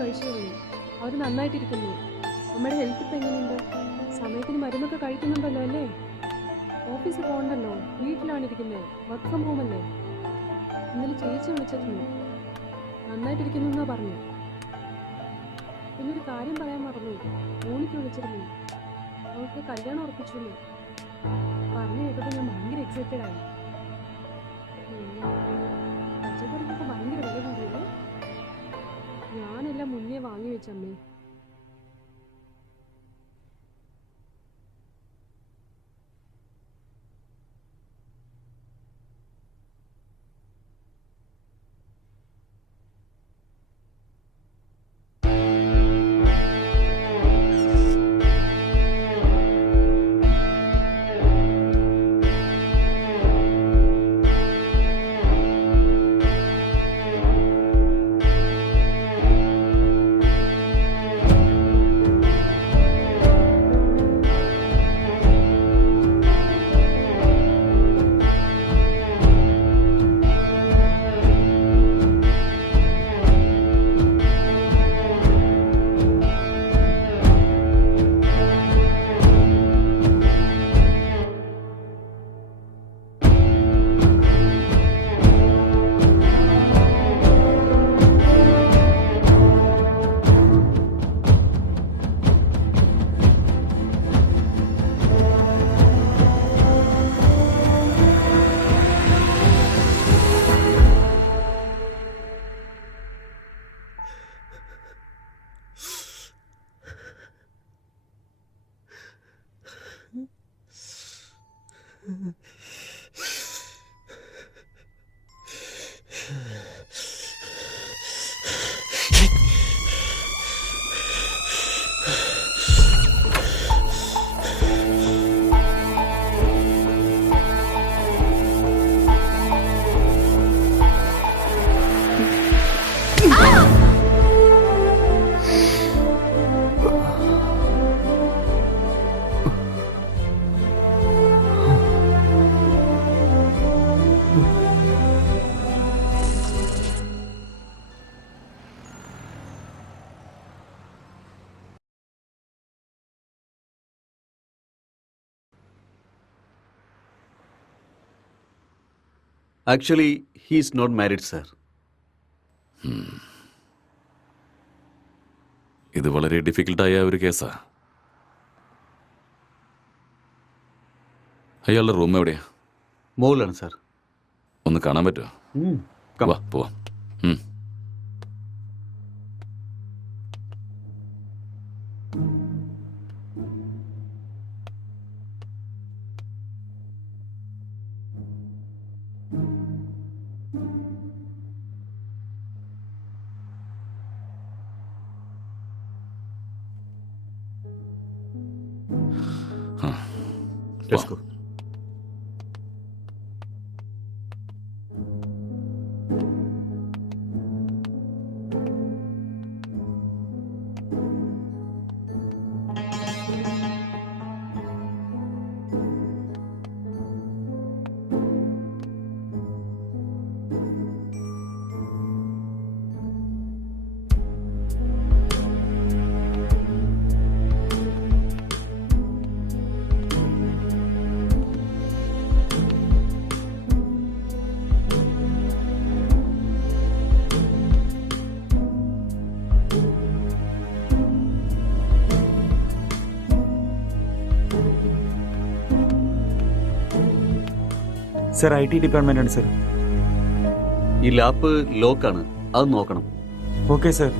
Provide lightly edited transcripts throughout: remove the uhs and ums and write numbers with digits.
കഴിച്ചോളൂ. അവർ നന്നായിട്ടിരിക്കുന്നു. അമ്മയുടെ ഹെൽത്ത് ഇപ്പം എങ്ങനെയുണ്ട്? സമയത്തിന് മരുന്നൊക്കെ കഴിക്കുന്നുണ്ടല്ലോ അല്ലേ? ഓഫീസിൽ പോകണ്ടല്ലോ, വീട്ടിലാണ് ഇരിക്കുന്നത്. വർക്ക് ഫ്രം ഹോം അല്ലേ? ഇന്നലെ ചേച്ചി വിളിച്ചിരുന്നു, നന്നായിട്ടിരിക്കുന്നു എന്നാ പറഞ്ഞു. പിന്നെ ഒരു കാര്യം പറയാൻ മറന്നു, മോണിക്ക് വിളിച്ചിരുന്നു. അവൾക്ക് കല്യാണം ഉറപ്പിച്ചുള്ളൂ. പറഞ്ഞു കേട്ടപ്പോൾ ഞാൻ ഭയങ്കര എക്സൈറ്റഡ് ആയി. പച്ചക്കറിക്കൊക്കെ ഭയങ്കര വില കൂടിയല്ലേ? ഞാനെല്ലാം മുന്നേ വാങ്ങി വെച്ചമ്മേ. Actually, he is not married, sir. ഇത് വളരെ ഡിഫിക്കൽട്ടായ ഒരു കേസാ. അയാളുടെ റൂം എവിടെയാ? മോളാണ് സാർ. ഒന്ന് കാണാൻ പറ്റുമോ? വാ പോവാം. Let's go. സർ IT ഡിപ്പാർട്ട്മെൻ്റാണ് സർ. ഈ ലാപ്പ് ലോക്കാണ്, അത് നോക്കണം. Okay sir.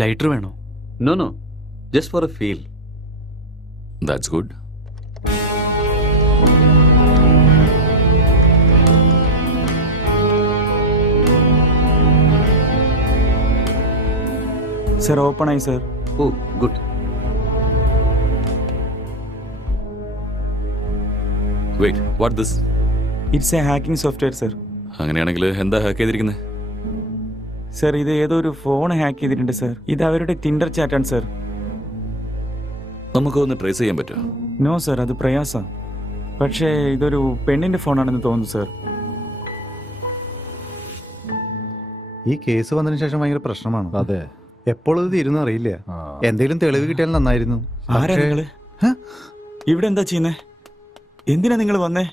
ലൈറ്റർ വേണോ? No, just for a feel. That's good. Sir open ആയി sir. Oh good. Wait, what this? It's a hacking software sir. അങ്ങനെയാണെങ്കിൽ എന്താ ഹാക്ക് ചെയ്തിരിക്കുന്നത്? സർ ഇത് ഏതോ ഒരു ഫോൺ ഹാക്ക് ചെയ്തിട്ടുണ്ട് സർ. ഇത് അവരുടെ ടിൻഡർ ചാറ്റാണ് സർ. നമുക്കൊന്ന് ട്രേസ് ചെയ്യാൻ പറ്റുമോ? നോ സർ, അത് പ്രയാസം. പക്ഷേ ഇതൊരു പെണ്ണിൻ്റെ ഫോണാണെന്ന് തോന്നുന്നു സർ. ഈ കേസ് വന്നതിന് ശേഷം ഭയങ്കര പ്രശ്നമാണ്. അതെ, എപ്പോഴും ഇത് തീരുന്ന അറിയില്ല. എന്തെങ്കിലും തെളിവ് കിട്ടിയാൽ നന്നായിരുന്നു. ആരാ നിങ്ങള്? ഇവിടെ എന്താ ചെയ്യുന്നേ? എന്തിനാ നിങ്ങൾ വന്നേ?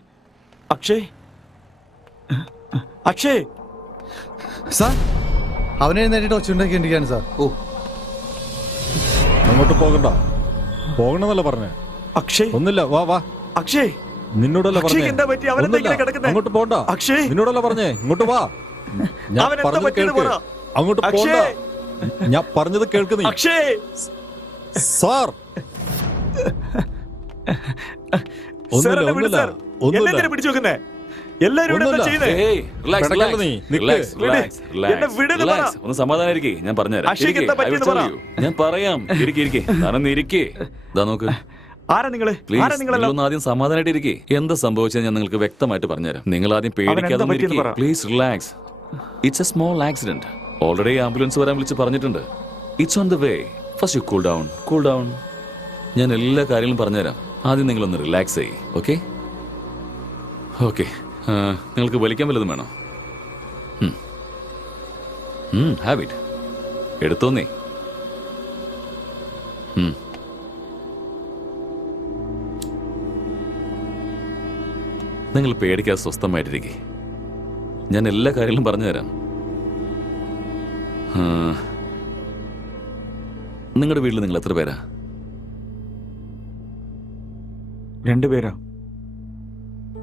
അക്ഷയ്, അക്ഷയ് സാർ, അവനെ എഴുന്നേറ്റിട്ട് ഒച്ചുണ്ടാക്കിയിരിക്കുകയാണ് സാർ. ഓ അങ്ങോട്ട് പോകണ്ട. പോകണമെന്നല്ല പറഞ്ഞേ. അക്ഷയ് ഒന്നില്ല, വാ വാ. അക്ഷയ്, നിന്നോടല്ല അക്ഷയ്ക്ക് പറഞ്ഞേ. എന്താ പറ്റി? അവനെന്താ ഇങ്ങനെ ഒന്നുമില്ല. കിടക്കുന്നെ? അങ്ങോട്ട് പോകണ്ട. അക്ഷയ്, നിന്നോടല്ല പറഞ്ഞേ. ഇങ്ങോട്ട് വാ. ഞാൻ അവനെന്താ പറഞ്ഞത് പറ്റിയെന്ന് കേൾക്ക്. പറ. അങ്ങോട്ട് പോകണ്ട. അക്ഷയ്, ഞാൻ പറഞ്ഞത് കേൾക്ക് നീ. അക്ഷയ്. സാർ, സാർ, ഒന്നുമില്ല, എന്നെ വിട് ഒന്നുമില്ല, സാർ. എന്നെ ഒന്നുമില്ല. എന്തിനാ പിടിച്ചു വെക്കുന്നേ? എല്ലാരും ഇവിടെ എന്താ ഒന്നുമില്ല. ചെയ്യുന്നേ? ഏയ്, relax, കിടക്കണ്ട relax, നീ. നിക്ക്. relax, വിട്. relax, relax, എന്നെ വിടെന്ന് relax. പറ. ഒന്ന് സമാധാനായിരിക്കേ, ഞാൻ പറഞ്ഞുതരാം. അക്ഷയ്ക്ക് ഇരിക്ക്, എന്താ I will പറ്റിയെന്ന് tell പറ. you. ഞാൻ പറയാം. ഇരിക്കേ, താനൊന്ന് ഇരിക്കേ. ഇതാ നോക്ക്. ആരാ നിങ്ങള്? പ്ലീസ്, ആരാ നിങ്ങളെല്ലാം? നിങ്ങളൊന്ന് ആദ്യം സമാധാനമായിട്ട് ഇരിക്കേ. എന്താ സംഭവിച്ചത് ഞാൻ നിങ്ങൾക്ക് വ്യക്തമായിട്ട് പറഞ്ഞുതരാം. നിങ്ങൾ ആദ്യം പേടിക്കാതെ അവനെന്താ പറ്റിയെന്ന് പറ. Please relax. It's a small accident. Already ambulance വരാൻ വിളിച്ച് പറഞ്ഞിട്ടുണ്ട്. It's on the way. First you cool down, cool down. ഞാൻ എല്ലാ കാര്യങ്ങളും പറഞ്ഞുതരാം. ആദ്യം നിങ്ങളൊന്ന് റിലാക്സ് ചെയ്യ്. Okay okay. നിങ്ങൾക്ക് വലിക്കാൻ വല്ലതും വേണോ? ഹാബിറ്റ് എടുത്തോന്നേ. നിങ്ങൾ പേടിക്കാതെ സ്വസ്ഥമായിട്ടിരിക്കേ. ഞാൻ എല്ലാ കാര്യങ്ങളും പറഞ്ഞുതരാം. നിങ്ങളുടെ വീട്ടിൽ നിങ്ങൾ എത്ര പേരാ? 2 പേരാ.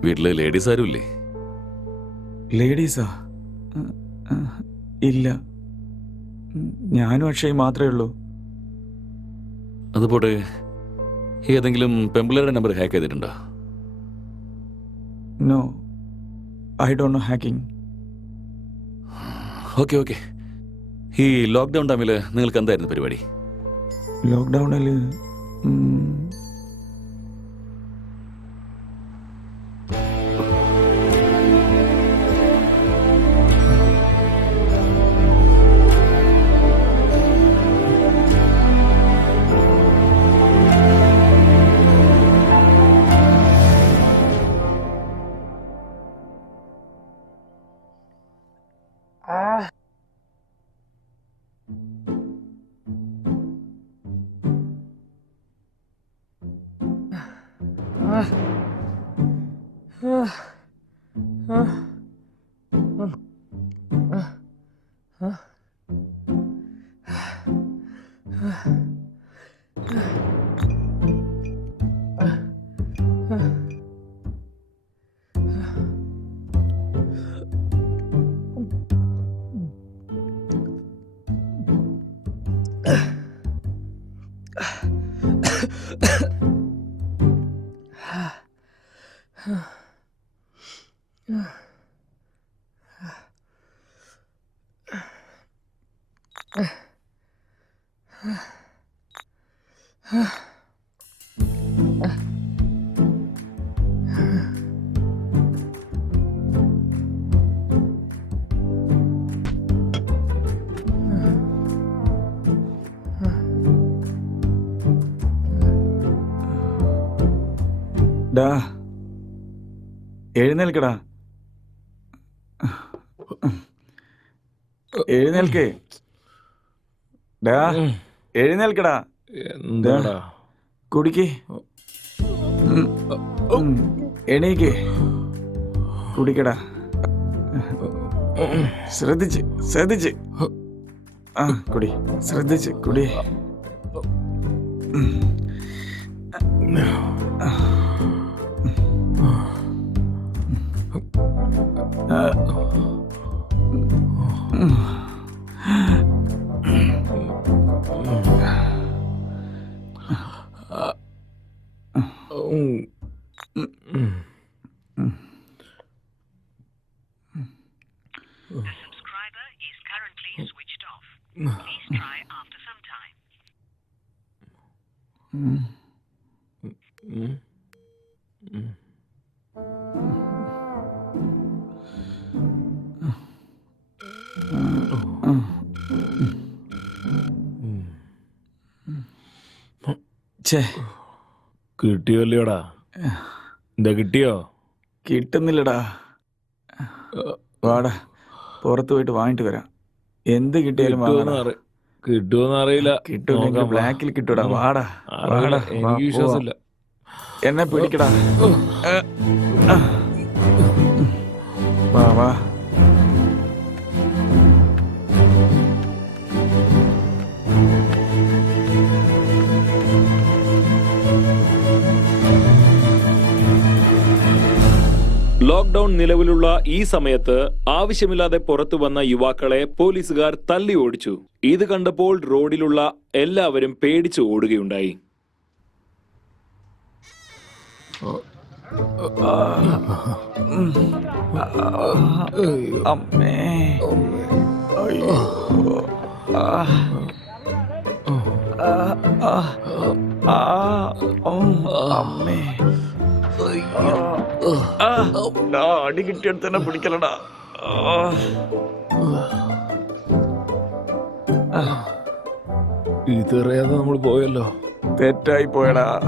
വീട്ടില് ലേഡീസ് ആരും ഇല്ലേ? ലേഡീസാ? ഇല്ല, ഞാനും അക്ഷയ് മാത്രമേ ഉള്ളൂ. അതുപോലെ ഏതെങ്കിലും പെമ്പിളയുടെ നമ്പർ ഹാക്ക് ചെയ്തിട്ടുണ്ടോ? No, I don't know hacking. Okay okay. ഈ ലോക്ക്ഡൗൺ ടൈമിൽ നിങ്ങൾക്ക് എന്തായിരുന്നു പരിപാടി? ലോക്ക്ഡൗണിൽ ഡാ, എഴുന്നേൽക്കടാ, എഴുന്നേൽക്കേ. ഡാ, എഴുന്നേൽക്കടാ. എന്താടാ? കുടിക്ക്. എണീക്ക്, കുടിക്കടാ. ശ്രദ്ധിച്ച് ശ്രദ്ധിച്ച്. ആ, കുടി, ശ്രദ്ധിച്ച് കുടി. The subscriber is currently switched off. Please try after some time. ഛേ, കിട്ടിയല്ലോടാ? എന്താ കിട്ടിയോ? കിട്ടുന്നില്ലടാ. വാടാ, പുറത്ത് പോയിട്ട് വാങ്ങിട്ട് വരാം. എന്ത് കിട്ടിയാലും വാങ്ങടാ. കിട്ടുമെന്ന് അറിയില്ല. കിട്ടൂല്ലെങ്കിൽ ബ്ലാക്കിൽ കിട്ടൂടാ. വാടാ അറിയില്ല, വാടാ, വാ, എനിക്ക് വിശ്വാസമില്ല. എന്നെ പിടിക്കടാ. വാ വാ. ലോക്ക്ഡൌൺ നിലവിലുള്ള ഈ സമയത്ത് ആവശ്യമില്ലാതെ പുറത്തു വന്ന യുവാക്കളെ പോലീസുകാർ തല്ലി ഓടിച്ചു. ഇത് കണ്ടപ്പോൾ റോഡിലുള്ള എല്ലാവരും പേടിച്ചു ഓടുകയുണ്ടായി. അമ്മേ, അയ്യോ. ആ. ആ, ആ, ആ, അമ്മേ. അടി കിട്ടിയെടുത്ത് തന്നെ പിടിക്കലടാ. ഇതറിയാതെ നമ്മൾ പോയല്ലോ. തെറ്റായി പോയടാ.